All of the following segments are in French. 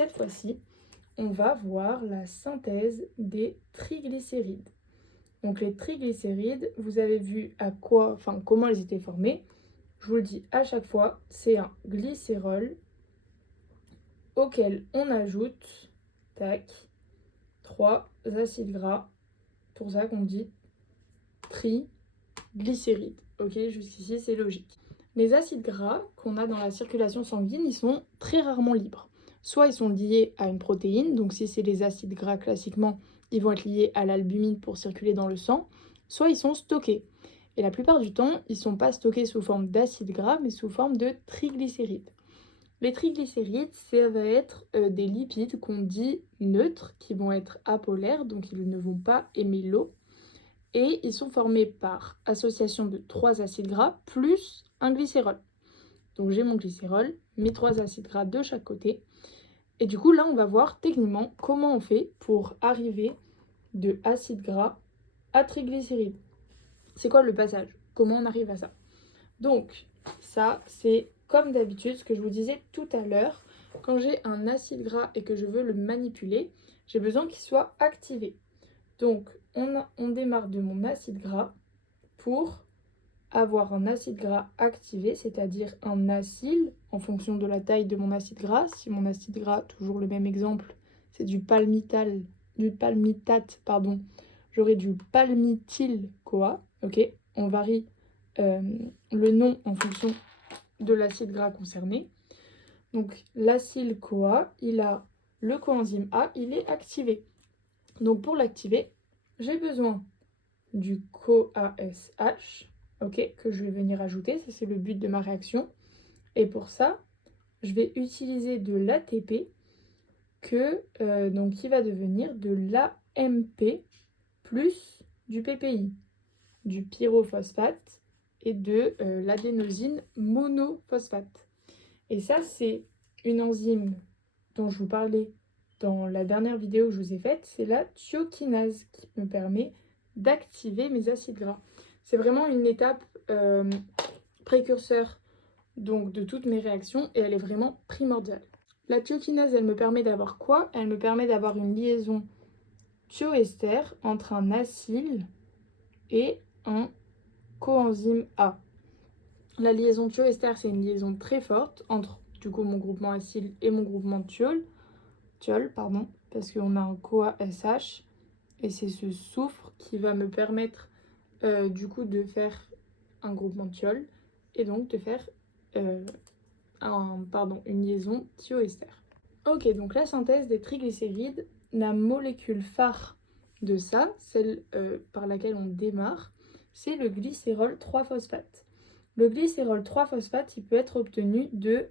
Cette fois-ci, on va voir la synthèse des triglycérides. Donc les triglycérides, vous avez vu comment ils étaient formés. Je vous le dis à chaque fois, c'est un glycérol auquel on ajoute, tac, 3 acides gras. Pour ça qu'on dit triglycérides. Ok, jusqu'ici c'est logique. Les acides gras qu'on a dans la circulation sanguine, ils sont très rarement libres. Soit ils sont liés à une protéine, donc si c'est les acides gras classiquement, ils vont être liés à l'albumine pour circuler dans le sang, soit ils sont stockés. Et la plupart du temps, ils ne sont pas stockés sous forme d'acides gras, mais sous forme de triglycérides. Les triglycérides, ça va être des lipides qu'on dit neutres, qui vont être apolaires, donc ils ne vont pas aimer l'eau. Et ils sont formés par association de 3 acides gras plus un glycérol. Donc j'ai mon glycérol, mes 3 acides gras de chaque côté. Et du coup là on va voir techniquement comment on fait pour arriver de acides gras à triglycérides. C'est quoi le passage? Comment on arrive à ça? Donc ça c'est comme d'habitude ce que je vous disais tout à l'heure. Quand j'ai un acide gras et que je veux le manipuler, j'ai besoin qu'il soit activé. Donc on démarre de mon acide gras pour avoir un acide gras activé, c'est-à-dire un acyle en fonction de la taille de mon acide gras. Si mon acide gras, toujours le même exemple, c'est du palmitate, j'aurai du palmityl-CoA. Ok, on varie le nom en fonction de l'acide gras concerné. Donc l'acyle-CoA, il a le coenzyme A, il est activé. Donc pour l'activer, j'ai besoin du CoASH, ok, que je vais venir ajouter, ça c'est le but de ma réaction. Et pour ça, je vais utiliser de l'ATP qui va devenir de l'AMP plus du PPI, du pyrophosphate et de l'adénosine monophosphate. Et ça, c'est une enzyme dont je vous parlais dans la dernière vidéo que je vous ai faite, c'est la thiokinase qui me permet d'activer mes acides gras. C'est vraiment une étape précurseur donc, de toutes mes réactions et elle est vraiment primordiale. La thiokinase, elle me permet d'avoir quoi? Elle me permet d'avoir une liaison thioester entre un acyle et un coenzyme A. La liaison thioester, c'est une liaison très forte entre du coup mon groupement acyle et mon groupement thiol, parce qu'on a un CoA-SH et c'est ce soufre qui va me permettre du coup de faire un groupement thiol et donc de faire une liaison thioester. Ok, donc la synthèse des triglycérides, la molécule phare de ça, celle par laquelle on démarre, c'est le glycérol 3-phosphate. Le glycérol 3-phosphate, il peut être obtenu de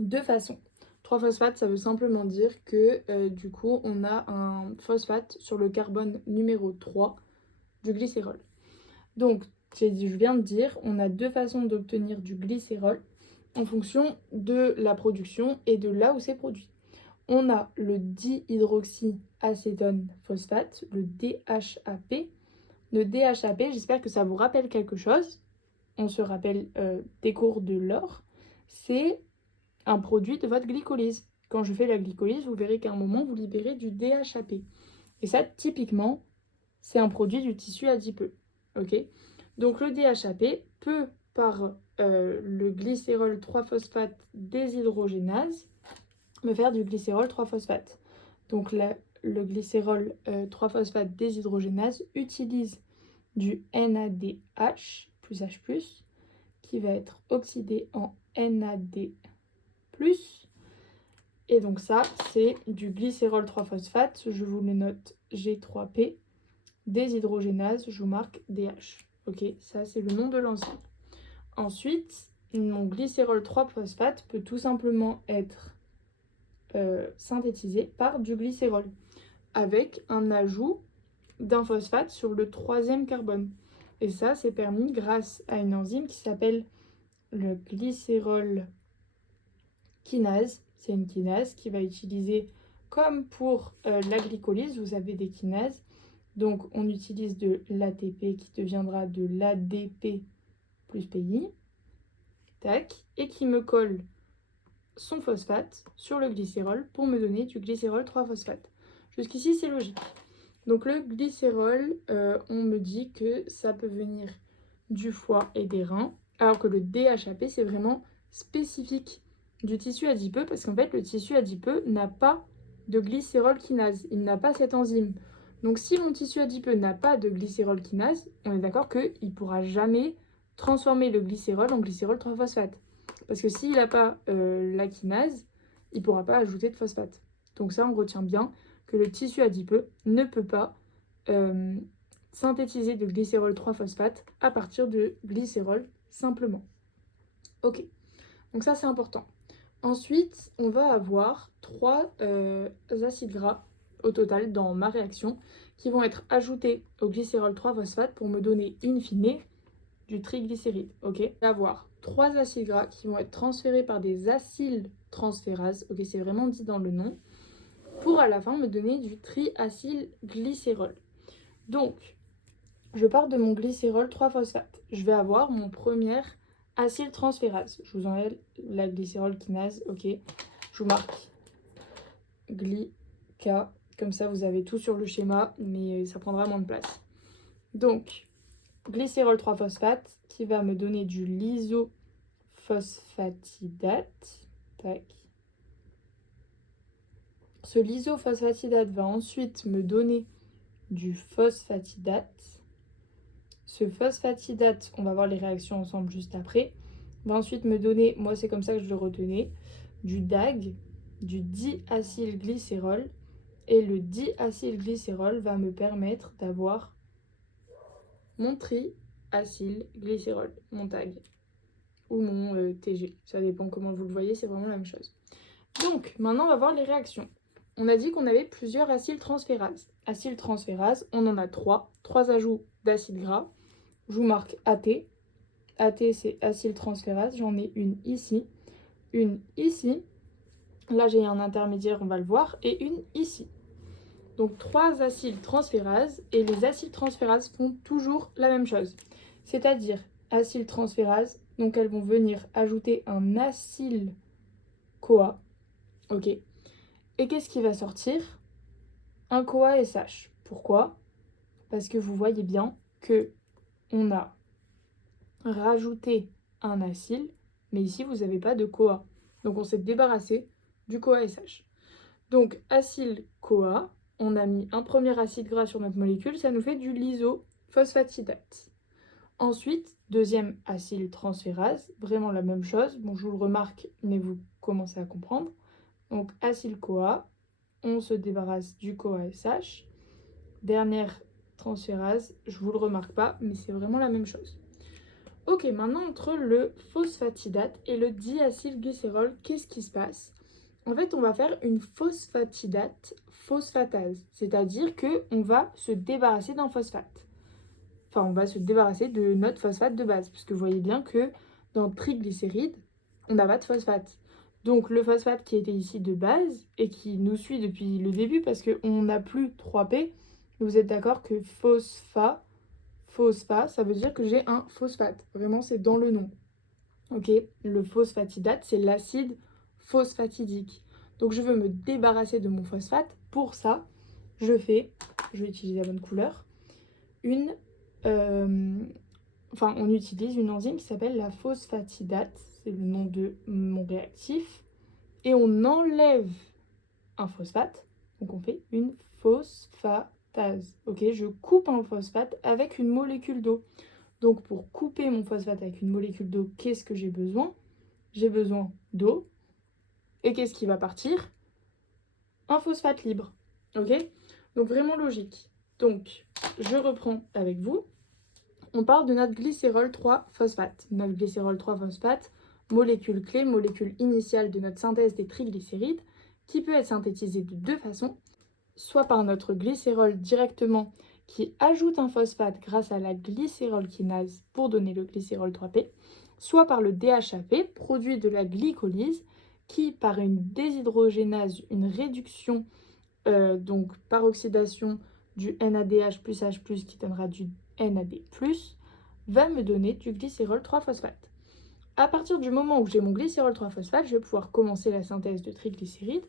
deux façons. 3-phosphate, ça veut simplement dire que du coup, on a un phosphate sur le carbone numéro 3 du glycérol. Donc, je viens de dire, on a deux façons d'obtenir du glycérol en fonction de la production et de là où c'est produit. On a le dihydroxyacétone phosphate, le DHAP. Le DHAP, j'espère que ça vous rappelle quelque chose. On se rappelle des cours de l'or. C'est un produit de votre glycolyse. Quand je fais la glycolyse, vous verrez qu'à un moment, vous libérez du DHAP. Et ça, typiquement, c'est un produit du tissu adipeux. Ok, donc le DHAP peut, par le glycérol 3-phosphate déshydrogénase, me faire du glycérol 3-phosphate. Donc le glycérol 3-phosphate déshydrogénase utilise du NADH plus H+, qui va être oxydé en NAD+. Et donc ça, c'est du glycérol 3-phosphate, je vous le note G3P, déshydrogénase, je vous marque DH. Ok, ça c'est le nom de l'enzyme. Ensuite, mon glycérol 3-phosphate peut tout simplement être synthétisé par du glycérol, avec un ajout d'un phosphate sur le 3e carbone. Et ça, c'est permis grâce à une enzyme qui s'appelle le glycérol kinase. C'est une kinase qui va utiliser, comme pour la glycolyse, vous avez des kinases. Donc, on utilise de l'ATP qui deviendra de l'ADP plus PI. Tac. Et qui me colle son phosphate sur le glycérol pour me donner du glycérol 3-phosphate. Jusqu'ici, c'est logique. Donc le glycérol, on me dit que ça peut venir du foie et des reins, alors que le DHAP, c'est vraiment spécifique du tissu adipeux, parce qu'en fait, le tissu adipeux n'a pas de glycérol kinase, il n'a pas cette enzyme. Donc si mon tissu adipeux n'a pas de glycérol kinase, on est d'accord qu'il ne pourra jamais transformer le glycérol en glycérol 3-phosphate. Parce que s'il n'a pas la kinase, il ne pourra pas ajouter de phosphate. Donc ça, on retient bien que le tissu adipeux ne peut pas synthétiser de glycérol 3-phosphate à partir de glycérol simplement. Ok, donc ça c'est important. Ensuite, on va avoir 3 acides gras au total dans ma réaction qui vont être ajoutés au glycérol 3-phosphate pour me donner in fine du triglycéride. Ok, on va avoir 3 acides gras qui vont être transférés par des acyltransférases. Ok, c'est vraiment dit dans le nom. Pour à la fin me donner du triacylglycérol. Donc, je pars de mon glycérol 3-phosphate. Je vais avoir mon premier acyltransférase. Je vous enlève la glycérol kinase, ok. Je vous marque glyca, comme ça vous avez tout sur le schéma, mais ça prendra moins de place. Donc, glycérol 3-phosphate qui va me donner du lysophosphatidate. Tac. Ce lysophosphatidate va ensuite me donner du phosphatidate. Ce phosphatidate, on va voir les réactions ensemble juste après, va ensuite me donner, moi c'est comme ça que je le retenais, du DAG, du diacylglycérol. Et le diacylglycérol va me permettre d'avoir mon triacylglycérol, mon TAG, ou mon TG. Ça dépend comment vous le voyez, c'est vraiment la même chose. Donc, maintenant on va voir les réactions. On a dit qu'on avait plusieurs acyltransférases. Acyltransférases, on en a 3 ajouts d'acides gras. Je vous marque AT. AT, c'est acyltransférase. J'en ai une ici. Une ici. Là, j'ai un intermédiaire, on va le voir. Et une ici. Donc, 3 acyltransférases. Et les acyltransférases font toujours la même chose. C'est-à-dire, acyltransférases, donc elles vont venir ajouter un acyl-CoA. Ok. Et qu'est-ce qui va sortir? Un CoA SH. Pourquoi? Parce que vous voyez bien que on a rajouté un acyl, mais ici vous n'avez pas de CoA. Donc on s'est débarrassé du CoA SH. Donc acyl-CoA, on a mis un premier acide gras sur notre molécule, ça nous fait du lysophosphatidate. Ensuite, deuxième acyltransférase, vraiment la même chose. Bon, je vous le remarque, mais vous commencez à comprendre. Donc acyl-CoA, on se débarrasse du CoA SH. Dernière transférase, je vous le remarque pas, mais c'est vraiment la même chose. Ok, maintenant entre le phosphatidate et le diacylglycérol, qu'est-ce qui se passe? En fait, on va faire une phosphatidate phosphatase, c'est-à-dire qu'on va se débarrasser d'un phosphate. Enfin, on va se débarrasser de notre phosphate de base, puisque vous voyez bien que dans triglycéride, on n'a pas de phosphate. Donc le phosphate qui était ici de base et qui nous suit depuis le début, parce qu'on n'a plus 3P, vous êtes d'accord que phosphat, ça veut dire que j'ai un phosphate. Vraiment, c'est dans le nom. Ok, le phosphatidate, c'est l'acide phosphatidique. Donc je veux me débarrasser de mon phosphate. Pour ça, je vais utiliser la bonne couleur, on utilise une enzyme qui s'appelle la phosphatidate. C'est le nom de mon réactif. Et on enlève un phosphate. Donc on fait une phosphatase. Ok, je coupe un phosphate avec une molécule d'eau. Donc pour couper mon phosphate avec une molécule d'eau, qu'est-ce que j'ai besoin? J'ai besoin d'eau. Et qu'est-ce qui va partir? Un phosphate libre. Ok? Donc vraiment logique. Donc je reprends avec vous. On parle de notre glycérol 3-phosphate. Notre glycérol 3-phosphate, molécule clé, molécule initiale de notre synthèse des triglycérides, qui peut être synthétisée de 2 façons, soit par notre glycérol directement qui ajoute un phosphate grâce à la glycérol kinase pour donner le glycérol 3P, soit par le DHAP, produit de la glycolyse, qui par une déshydrogénase, une réduction donc par oxydation du NADH plus H+, qui donnera du NAD+, va me donner du glycérol 3-phosphate. à partir du moment où j'ai mon glycérol 3-phosphate, je vais pouvoir commencer la synthèse de triglycérides.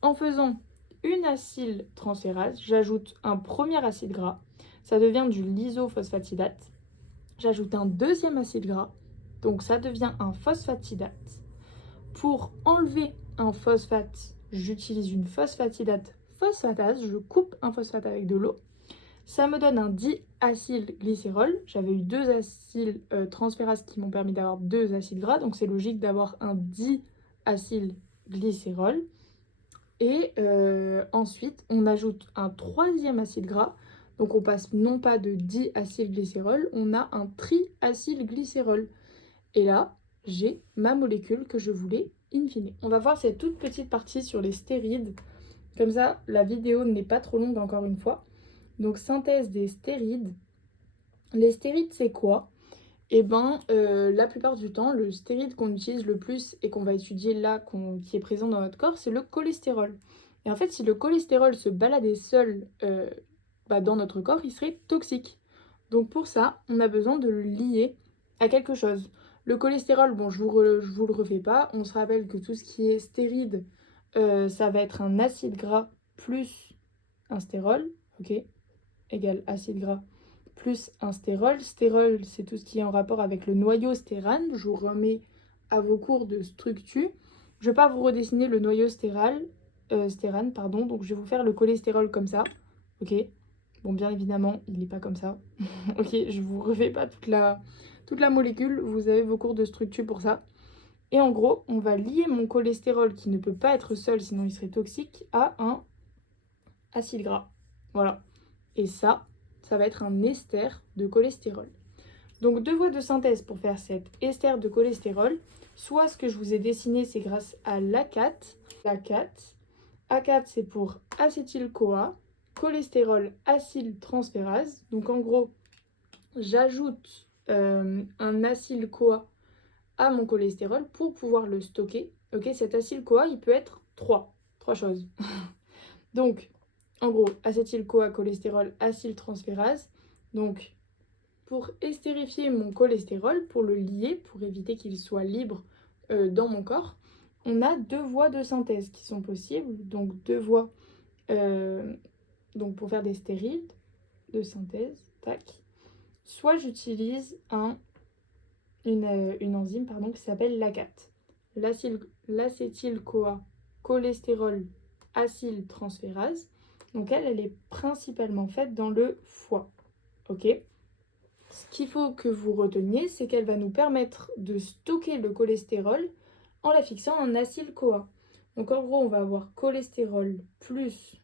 En faisant une acyltransférase, j'ajoute un premier acide gras, ça devient du lysophosphatidate. J'ajoute un deuxième acide gras, donc ça devient un phosphatidate. Pour enlever un phosphate, j'utilise une phosphatidate phosphatase, je coupe un phosphate avec de l'eau. Ça me donne un diacylglycérol. J'avais eu 2 acyltransférases qui m'ont permis d'avoir 2 acides gras, donc c'est logique d'avoir un diacylglycérol. Et ensuite, on ajoute un troisième acide gras. Donc on passe non pas de diacylglycérol, on a un triacylglycérol. Et là, j'ai ma molécule que je voulais in fine. On va voir cette toute petite partie sur les stérides. Comme ça, la vidéo n'est pas trop longue encore une fois. Donc synthèse des stérides. Les stérides, c'est quoi? Eh ben, la plupart du temps, le stéride qu'on utilise le plus et qu'on va étudier là, qui est présent dans notre corps, c'est le cholestérol. Et en fait, si le cholestérol se baladait seul dans notre corps, il serait toxique. Donc pour ça, on a besoin de le lier à quelque chose. Le cholestérol, bon, je vous le refais pas. On se rappelle que tout ce qui est stéride, ça va être un acide gras plus un stérol, ok, égale acide gras plus un stérol. Stérol, c'est tout ce qui est en rapport avec le noyau stérane. Je vous remets à vos cours de structure. Je ne vais pas vous redessiner le noyau stérane, donc je vais vous faire le cholestérol comme ça, ok. Bon, bien évidemment, il n'est pas comme ça. Ok, je ne vous refais pas toute la molécule, vous avez vos cours de structure pour ça. Et en gros, on va lier mon cholestérol, qui ne peut pas être seul, sinon il serait toxique, à un acide gras. Voilà. Et ça va être un ester de cholestérol. Donc 2 voies de synthèse pour faire cet ester de cholestérol. Soit ce que je vous ai dessiné, c'est grâce à l'ACAT. ACAT, c'est pour acétyl-CoA, cholestérol acyltransférase. Donc en gros, j'ajoute un acyl-CoA à mon cholestérol pour pouvoir le stocker. Ok, cet acyl-CoA, il peut être trois choses. Donc, en gros, acétyl-CoA, cholestérol, acyltransférase. Donc, pour estérifier mon cholestérol, pour le lier, pour éviter qu'il soit libre dans mon corps, on a 2 voies de synthèse qui sont possibles. Donc, 2 voies donc pour faire des stérides de synthèse. Tac. Soit j'utilise une enzyme qui s'appelle l'ACAT. L'acétyl-CoA, cholestérol, acyltransférase. Donc elle est principalement faite dans le foie. Ok. Ce qu'il faut que vous reteniez, c'est qu'elle va nous permettre de stocker le cholestérol en la fixant en acyl-CoA. Donc en gros, on va avoir cholestérol plus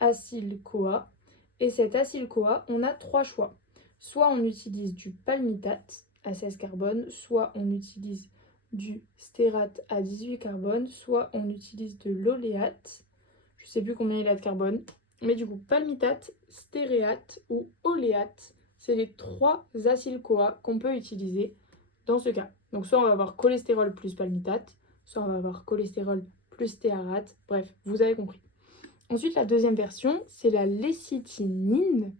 acyl-CoA. Et cet acyl-CoA, on a 3 choix. Soit on utilise du palmitate à 16 carbone, soit on utilise du stérate à 18 carbone, soit on utilise de l'oléate. Je ne sais plus combien il a de carbone. Mais du coup, palmitate, stéréate ou oléate, c'est les 3 acyl-CoA qu'on peut utiliser dans ce cas. Donc soit on va avoir cholestérol plus palmitate, soit on va avoir cholestérol plus stéarate. Bref, vous avez compris. Ensuite, la deuxième version, c'est la lécitinine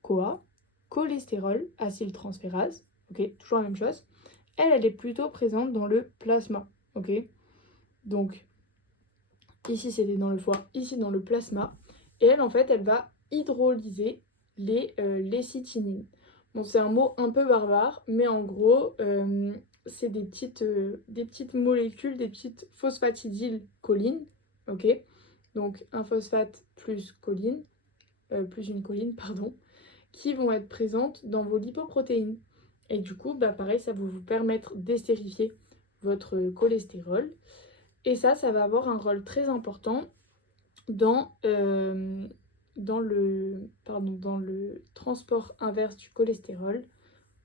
CoA, cholestérol acyltransférase. Ok, toujours la même chose. Elle est plutôt présente dans le plasma. Ok, donc ici c'était dans le foie, ici dans le plasma. Et elle, en fait, elle va hydrolyser les lécitinines. Bon, c'est un mot un peu barbare, mais en gros, c'est des petites molécules, des petites phosphatidylcholine. Ok, donc un phosphate plus choline, plus une choline, pardon, qui vont être présentes dans vos lipoprotéines. Et du coup, pareil, ça va vous permettre d'estérifier votre cholestérol. Et ça va avoir un rôle très important dans le transport inverse du cholestérol.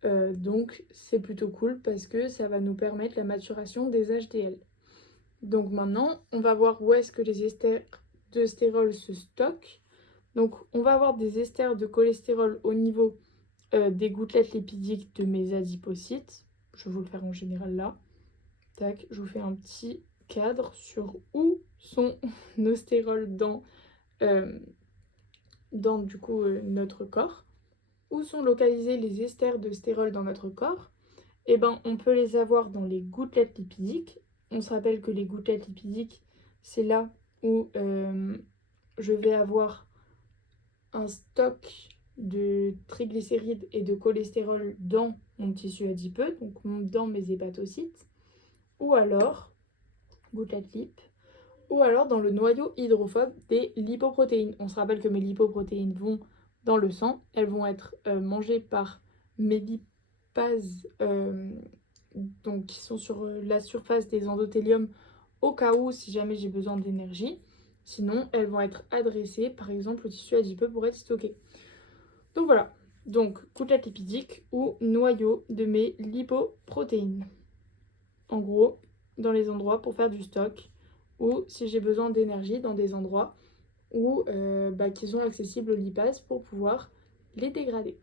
Donc c'est plutôt cool parce que ça va nous permettre la maturation des HDL. Donc maintenant, on va voir où est-ce que les esters de stérol se stockent. Donc on va avoir des esters de cholestérol au niveau des gouttelettes lipidiques de mes adipocytes. Je vais vous le faire en général là. Tac, je vous fais un petit cadre sur où sont nos stérols dans du coup notre corps. Où sont localisés les esters de stérol dans notre corps. Eh ben, on peut les avoir dans les gouttelettes lipidiques. On se rappelle que les gouttelettes lipidiques, c'est là où je vais avoir un stock de triglycérides et de cholestérol dans mon tissu adipeux, donc dans mes hépatocytes, ou alors, gouttelettes lip, ou alors dans le noyau hydrophobe des lipoprotéines. On se rappelle que mes lipoprotéines vont dans le sang, elles vont être mangées par mes lipases donc qui sont sur la surface des endothéliums au cas où si jamais j'ai besoin d'énergie. Sinon, elles vont être adressées par exemple au tissu adipeux pour être stockées. Donc voilà, donc gouttelette lipidique ou noyau de mes lipoprotéines. En gros, dans les endroits pour faire du stock ou si j'ai besoin d'énergie dans des endroits où qui sont accessibles aux lipases pour pouvoir les dégrader.